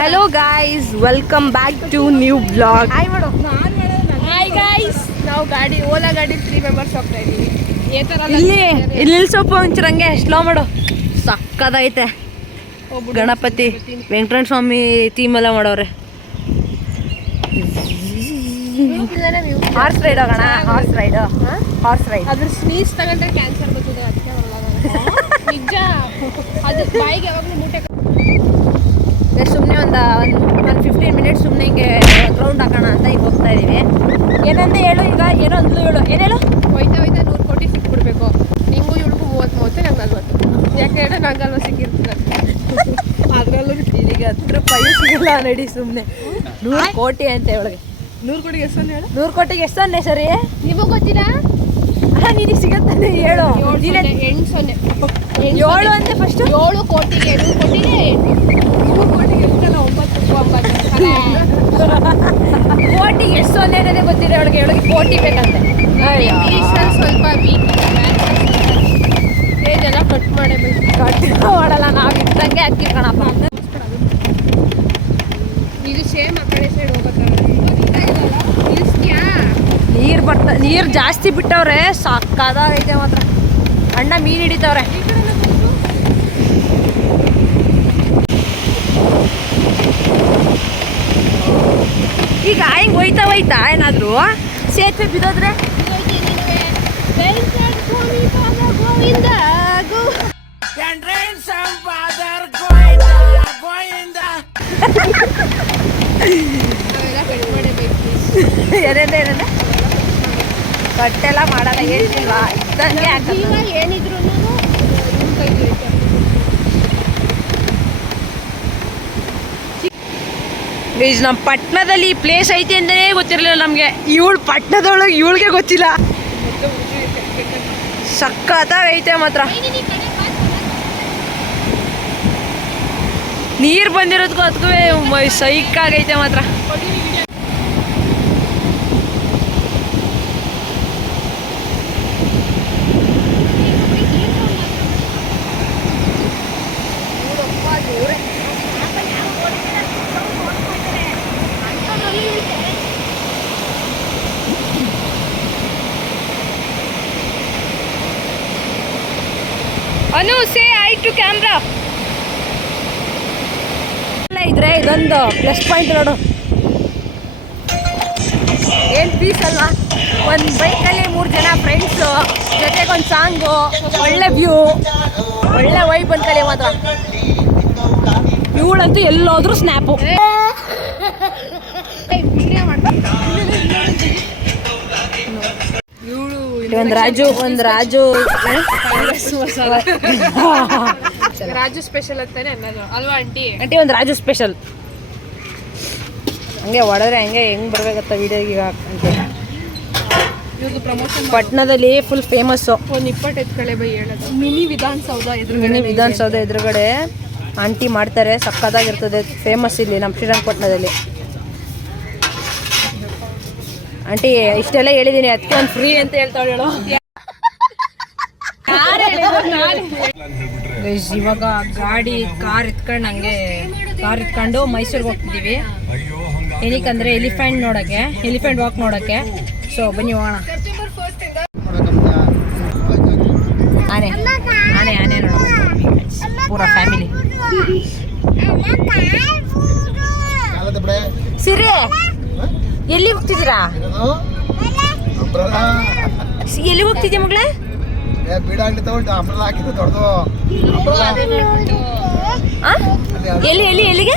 Hello guys, welcome back to new vlog. Hi guys, ನಾವು ಗಾಡಿ ಓಲಾ ಗಾಡಿ 3 ಮೆಂಬರ್ಸ್ ಹೋಗ್ತಾ ಇದೀವಿ. ಇಲ್ಲಿ ಸ್ವಲ್ಪ ಒಂಚೂರಂಗೆ ಸ್ಲೋ ಮಾಡು. ಸಕ್ಕದೈತೆ. ಗಣಪತಿ ವೆಂಕಟೇಶ್ವರ ಸ್ವಾಮಿ ಥೀಮ್ ಎಲ್ಲ ಮಾಡೋರೆ. ಹಾರ್ಸ್ ರೈಡ್ ಹೋಗೋಣ. ಹಾರ್ಸ್ ರೈಡ್ ಅದ್ರ ಸ್ನೀಸ್ ತಗೊಂಡ್ರೆ ಕ್ಯಾನ್ಸರ್ ಬರ್ತದೆ, ಅದಕ್ಕೆ ನಿಜ. ಅದು ಬಾಯಿಗೆ ಯಾವಾಗಲೂ ಮೂಟೆ. ಸುಮ್ಮನೆ ಒಂದು 15 ಮಿನಿಟ್ಸ್ ಸುಮ್ಮನೆ ಹಿಂಗೆ ಗ್ರೌಂಡ್ ಹಾಕೋಣ ಅಂತ ಈಗ ಹೋಗ್ತಾ ಇದೀವಿ. ಏನಂತ ಹೇಳು ಈಗ, ಏನೋ ಅಂದ್ಲು ಹೇಳು. ಏನೇಳು? ಹೋಯ್ತಾ 100 ಕೋಟಿ ಸಿಕ್ಬಿಡ್ಬೇಕು. ನಿಂಗೂ ಇವಳಿಗೂ 30 ನಂಗೆ 40. ಯಾಕೆ ಹೇಳಿ ನಂಗೆ 40 ಸಿಕ್ಕಿರ್ತದೆ. ಅದರಲ್ಲೂ ಈಗ 10 ರೂಪಾಯಿ ಸಿಗಲ್ಲ ನಡಿ ಸುಮ್ಮನೆ. 100 ಕೋಟಿ ಅಂತ ಇವಳಿಗೆ. 100 ಕೋಟಿಗೆ ಎಷ್ಟು ಹೇಳು? 100 ಕೋಟಿಗೆ ಎಷ್ಟು ಸೊನ್ನೆ ಸರಿ? ನಿಮಗೆ ಗೊತ್ತಿಲ್ಲ? ನಿನಗೆ ಸಿಗತ್ತಾನೆ ಹೇಳು. 7 ಅಂತೆ ಫಸ್ಟ್. 7 ಕೋಟಿಗೆ 100 ಕೋಟಿಗೆ 100 ಕೋಟಿಗೆ ಎಷ್ಟು? 9 ಕೋಟಿಗೆ ಎಷ್ಟು ಸೊನ್ನೆ ಅನ್ನೋದೇ ಗೊತ್ತಿಲ್ಲ ಅವಳಿಗೆ ಕೋಟಿ ಬೇಕಂತೆ. ಇಂಗ್ಲೀಷಲ್ಲಿ ಸ್ವಲ್ಪ ವೀಕ್. ಏಜೆಲ್ಲ ಕಟ್ ಮಾಡಲ್ಲ, ನಾವು ಇಟ್ಟಂಗೆ ಅಕ್ಕಿ ಕಣಪ್ಪ. ಇದು ಸೇಮ್ ಆ ಕಡೆ ಸೈಡ್ ಹೋಗ್ಬೇಕಾದ್ರೆ ನೀರು ಜಾಸ್ತಿ ಬಿಟ್ಟವ್ರೆ. ಸಾಕಾಗೈತೆ ಮಾತ್ರ. ಅಣ್ಣ ಮೀನು ಹಿಡಿತವ್ರೆ. ಈಗ ಹಿಂಗೆ ಹೋಯ್ತಾ ಏನಾದ್ರು ಸೇತುವೆ ಬಿದ್ದೋದ್ರೆ ಏನೇನೇ ಕಟ್ಟೆಲ್ಲ ಮಾಡಲ್ಲ, ಹೇಳ್ತಿಲ್ವಾ? ಇದ್ದಂಗೆ ಏನಿದ್ರು ನಮ್ಮ ಪಟ್ಟಣದಲ್ಲಿ ಈ ಪ್ಲೇಸ್ ಐತೆ ಅಂತಲೇ ಗೊತ್ತಿರಲಿಲ್ಲ ನಮಗೆ. ಪಟ್ಟಣದೊಳಗೆ ಇವಳಿಗೆ ಗೊತ್ತಿಲ್ಲ. ಸಕ್ಕತ್ತಾಗೈತೆ ಮಾತ್ರ. ನೀರು ಬಂದಿರೋದಕ್ಕೂ ಅದಕ್ಕೂ ಸೈಕಾಗೈತೆ ಮಾತ್ರ. ಅನು ಸೇ ಐ ಟು ಕ್ಯಾಮ್ರಾ. ಇದ್ರೆ ಇದೊಂದು ಪ್ಲಸ್ ಪಾಯಿಂಟ್ ನೋಡು. ಏನು ಪೀಸ್ ಅಲ್ವಾ? ಒಂದು ಬೈಕಲ್ಲಿ 3 ಜನ ಫ್ರೆಂಡ್ಸು ಜೊತೆಗೆ ಒಂದು ಸಾಂಗು, ಒಳ್ಳೆ ವ್ಯೂ, ಒಳ್ಳೆ ವೈಬ್ ಅನ್ಕೊಳ್ಳಿ ಮಾತ್ರ. ಇವಳಂತೂ ಎಲ್ಲೋದ್ರೂ ಸ್ನ್ಯಾಪು. ಒಂದು ರಾಜು ರಾಜು ಸ್ಪೆಷಲ್ ಅಂತಾನೆ ಅನ್ನೋದು ಅಲ್ವಾ ಆಂಟಿ? ಒಂದು ರಾಜು ಸ್ಪೆಷಲ್. ಹಂಗೆ ಹೊಡೆದ್ರೆ ಹಂಗೆ ಹೆಂಗೆ ಬರ್ಬೇಕತ್ತ ವಿಡಿಯೋಗೆ ಈಗ ಅಂತ. ಪಟ್ಟಣದಲ್ಲಿ ಫುಲ್ ಫೇಮಸ್ಸು. ಒಂದು 20 ಎತ್ಕಳೆ ಬೈ ಹೇಳೋದು. ಮಿನಿ ವಿಧಾನಸೌಧ ಎದುರುಗಡೆ ಆಂಟಿ ಮಾಡ್ತಾರೆ. ಸಕ್ಕತ್ತಾಗಿರ್ತದೆ. ಫೇಮಸ್ ಇಲ್ಲಿ ನಮ್ಮ ಶ್ರೀರಂಗಪಟ್ಟಣದಲ್ಲಿ. ಆಂಟಿ ಇಷ್ಟೆಲ್ಲ ಹೇಳಿದ್ದೀನಿ, ಅದಕ್ಕೆ ಒಂದು ಫ್ರೀ ಅಂತ ಹೇಳ್ತಾಳೆ ಹೇಳೋ. ಇವಾಗ ಕಾರ್ ಎತ್ಕೊಂಡು ಮೈಸೂರಿಗೆ ಹೋಗ್ತಿದ್ದೀವಿ. ಏನಕ್ಕಂದ್ರೆ ಎಲಿಫೆಂಟ್ ವಾಕ್ ನೋಡೋಕ್ಕೆ. ಸೊ ಬನ್ನಿ ಹೋಗೋಣ. ಆನೆ ನೋಡೋಣ ಪೂರ ಫ್ಯಾಮಿಲಿ. ಸಿರಿ ಎಲ್ಲಿ ಹೋಗ್ತಿದ್ದೀರಾ? ಎಲ್ಲಿ ಹೋಗ್ತಿದ್ಯಾ ಮಗಳೇ? ಎಲ್ಲಿಗೆ?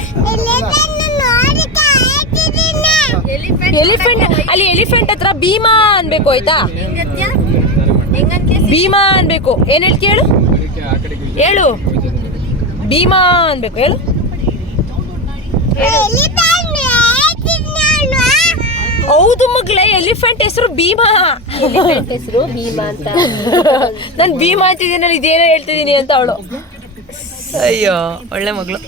ಎಲಿಫೆಂಟ್ ಅಲ್ಲಿ. ಎಲಿಫೆಂಟ್ ಹತ್ರ ಭೀಮಾ ಅನ್ಬೇಕು, ಆಯ್ತಾ? ಭೀಮಾ ಅನ್ಬೇಕು. ಏನ್ ಹೇಳ್ತಿ ಹೇಳು. ಭೀಮಾ ಅನ್ಬೇಕು, ಹೇಳು. ಹೌದು ಮಗಳೇ, ಎಲಿಫೆಂಟ್ ಹೆಸರು ಭೀಮಾ. ಅಂತ ನಾನು ಭೀಮಾ ಅಂತಿದ್ದೀನಿ, ಇದೇನೋ ಹೇಳ್ತಿದ್ದೀನಿ ಅಂತ ಅವಳು. ಅಯ್ಯೋ ಒಳ್ಳೆ ಮಗಳು.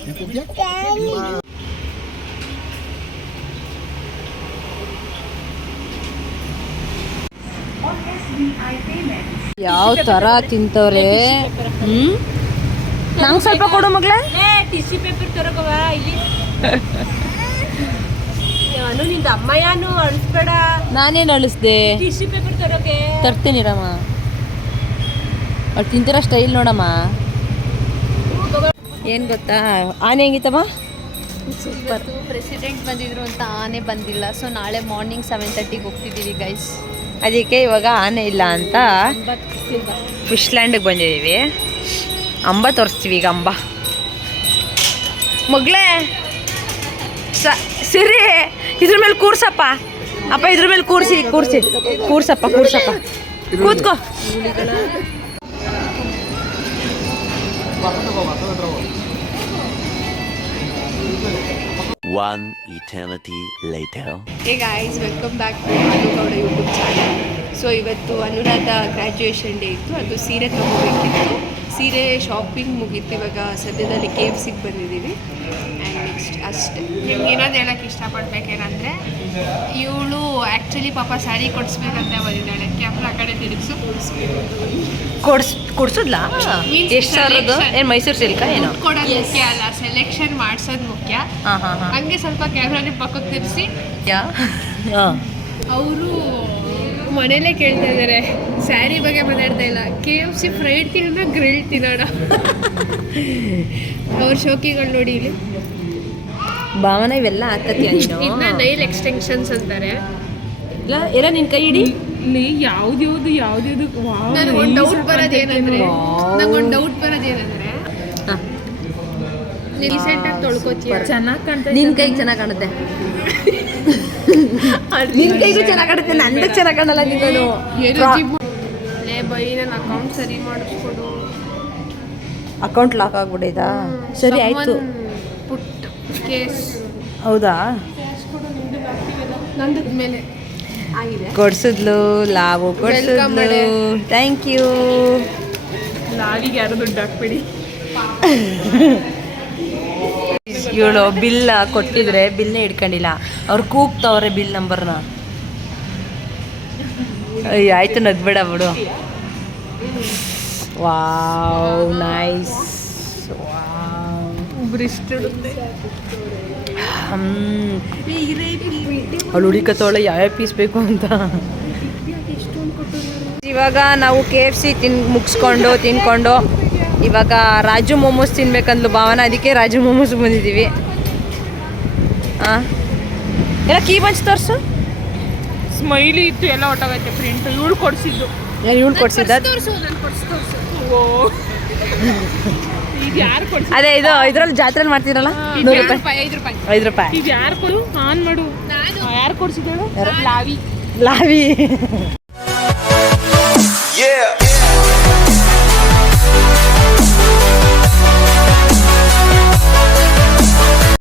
ಯಾವ ತರ ತಿಂತವ್ರೆ. ನಂಗೆ ಸ್ವಲ್ಪ ಕೊಡು ಮಗಳೇ. ಟಿಶ್ಯೂ ಪೇಪರ್ ತರಕವಾ ಇಲ್ಲಿ. ನಾನು ನಿಂದ ಅಮ್ಮಯ್ಯನು ಅನ್ಸ್ಬೇಡ. ನಾನೇನು ಅಳಿಸ್ದೆ? ಟಿಶ್ಯೂ ಪೇಪರ್ ತರೋಕೆ ತರ್ತೀನಿ ರಮ್ಮ. ಅವ್ಳು ತಿಂತಿರೋ ಸ್ಟೈಲ್ ನೋಡಮ್ಮ. ಏನು ಗೊತ್ತಾ, ಆನೆ ಹೆಂಗಿತ್ತಮ್ಮ? ಸೂಪರ್. ಪ್ರೆಸಿಡೆಂಟ್ ಬಂದಿದ್ರು ಅಂತ ಆನೆ ಬಂದಿಲ್ಲ, ಸೊ ನಾಳೆ ಮಾರ್ನಿಂಗ್ 7:30ಗೆ ಹೋಗ್ತಿದ್ದೀವಿ ಗೈಸ್. ಅದಕ್ಕೆ ಇವಾಗ ಆನೆ ಇಲ್ಲ ಅಂತ ಫಿಶ್ಲ್ಯಾಂಡಿಗೆ ಬಂದಿದ್ದೀವಿ. ಅಂಬ ತೋರಿಸ್ತೀವಿ ಈಗ. ಅಂಬ ಮಗಳೇ ಸಿರಿ ಇದ್ರ ಮೇಲೆ ಕೂರ್ಸಪ್ಪ. ಅಪ್ಪ ಇದ್ರ ಮೇಲೆ ಕೂರ್ಸಪ್ಪ ಕೂತ್ಕೋ. One eternity later. Hey guys, welcome back to Anu Gowda YouTube channel. So ಇವತ್ತು ಅನುರಾಧ ಗ್ರ್ಯಾಜುಯೇಷನ್ ಡೇ ಇತ್ತು. ಅದು ಸೀರೆ ತೊಗೋಬೇಕಿತ್ತು. ಸೀರೆ ಶಾಪಿಂಗ್ ಮುಗೀತು. ಇವಾಗ ಸದ್ಯದಲ್ಲಿ KFCಗೆ ಬಂದಿದ್ದೀವಿ. ಆ್ಯಂಡ್ ನೆಕ್ಸ್ಟ್ ಅಷ್ಟೇ. ನಿಮ್ಗೆ ಏನಾದ್ರು ಹೇಳಕ್ಕೆ ಇಷ್ಟಪಡ್ಬೇಕೇನಂದರೆ, ಇವಳು ಆ್ಯಕ್ಚುಲಿ ಪಾಪ ಸ್ಯಾರಿ ಕೊಡಿಸ್ಬೇಕಂತ ಬಂದಿದ್ದಾಳೆ. ಕ್ಯಾಮ್ರಾ ಕಡೆ ತಿರುಗಿಸು. ಕೊಡ್ಸೋದ್ಲಾ? ಎಷ್ಟು ಸಾವಿರದ್ದು? ಏನು ಮೈಸೂರು ಸಿಲ್ಕ ಏನು? ಕೊಡೋದು ಮುಖ್ಯ ಅಲ್ಲ, ಸೆಲೆಕ್ಷನ್ ಮಾಡಿಸೋದು ಮುಖ್ಯ. ಹಾಂ ಹಂಗೆ ಸ್ವಲ್ಪ ಕ್ಯಾಮ್ರಾನೇ ಪಕ್ಕಕ್ಕೆ ತಿರ್ಸಿ. ಹಾಂ ಅವರು ಮನೇಲೇ ಕೇಳ್ತಾ ಇದ್ದಾರೆ, ಸ್ಯಾರಿ ಬಗ್ಗೆ ಮಾತಾಡ್ತಾ ಇಲ್ಲ. KFC ಫ್ರೈಡ್ ತಿನ್ನೋಣ, ಗ್ರಿಲ್ ತಿನ್ನೋಣ. ಅವ್ರ ಶೋಕಿಗಳು ನೋಡಿ ಇಲ್ಲಿ. ಭಾವನ ಇವೆಲ್ಲ ಹಾಕತ್ತೀಯ ನೀನು? ಇದನ್ನ ನೈಲ್ ಎಕ್ಸ್ಟೆನ್ಷನ್ಸ್ ಅಂತಾರೆ. ಇಲ್ಲ ಎಲ್ಲ ನಿನ್ನ ಕೈ ಹಿಡಿ. ಯಾವ್ದು ನನಗೊಂದು ಡೌಟ್ ಬರೋದೇನಂದ್ರೆ ರೀಸೆಂಟಾಗಿ ತೊಳ್ಕೊತೀಯ, ಚೆನ್ನಾಗಿ ಕಾಣ್ತಾ. ನಿನ್ನ ಕೈಗೆ ಚೆನ್ನಾಗಿ ಕಾಣುತ್ತೆ. ನಿನ್ನ ಕೈಗೂ ಚೆನ್ನಾಗಿ ಕಾಣುತ್ತೆ, ನಂದಕ್ಕೆ ಚೆನ್ನಾಗಿ ಕಾಣಲ್ಲ. ನೀನು ಲೇ ಬೈ, ನನ್ನ ಅಕೌಂಟ್ ಸರಿ ಮಾಡಿಸ್ಕೊಡು. Account lock ಆಗ್ಬಿಟ್ಟಿದಾ? ಸರಿ ಆಯ್ತು. ಪುಟ್ ಕೇಸ್ ಹೌದಾ? ನಂದದ ಮೇಲೆ ಆಗಿದೆ. ಕೊಡ್ಸಿದ್ಲು ಲಾವು, ಕೊಡ್ಸಿದ್ಲು. Thank you. ಲಾವಿಗೆ ಯಾರು ದುಡ್ಡು ಹಾಕ್ಬೇಡಿ. ಇವಳು ಬಿಲ್ ಕೊಟ್ಟಿದ್ರೆ ಬಿಲ್ನೇ ಇಟ್ಕೊಂಡಿಲ್ಲ. ಅವ್ರು ಕೂಗ್ತವ್ರೆ ಬಿಲ್ ನಂಬರ್ನ. ಆಯ್ತು, ನಗ್ಬೇಡ ಬಿಡು. Wow, nice. ಅವಳು ಹುಡುಕತ್ತವಳೆ ಯಾವ್ಯಾವ ಪೀಸ್ ಬೇಕು ಅಂತ. ಇವಾಗ ನಾವು KFC ಮುಗಿಸ್ಕೊಂಡು ತಿನ್ಕೊಂಡು ಇವಾಗ ರಾಜು ಮೋಮೋಸ್ ತಿನ್ಬೇಕಂದ್ಲು ಭಾವನ. ಅದಕ್ಕೆ ರಾಜು ಮೋಮೋಸ್ ಬಂದಿದ್ದೀವಿ. ಹಾಂ, ಎಲ್ಲ ಕೀ ಬಂಚ್ ತೋರಿಸು. ಸ್ಮೈಲಿ ಇತ್ತು, ಎಲ್ಲ ಹೊಟ್ಟೋಗೈತೆ ಪ್ರಿಂಟ್. ಇವಳು ಕೊಡಿಸಿದ್ದು. ಇವಳು ಕೊಡ್ಸಿದ್ದ? ಓ, ಇದು ಯಾರು ಕೊಡ್ಸಿ? ಅದೇ ಇದು ಇದ್ರಲ್ಲಿ ಜಾತ್ರೆಲಿ ಮಾಡ್ತೀರಲ್ಲ, 100 ರೂಪಾಯಿ, 5 ರೂಪಾಯಿ. ಇದು ಯಾರು ಕೊಡು? ಆನ್ ಮಾಡು. ಯಾರು ಕೊಡ್ಸಿದ್ದೇಳು? ಲಾವಿ.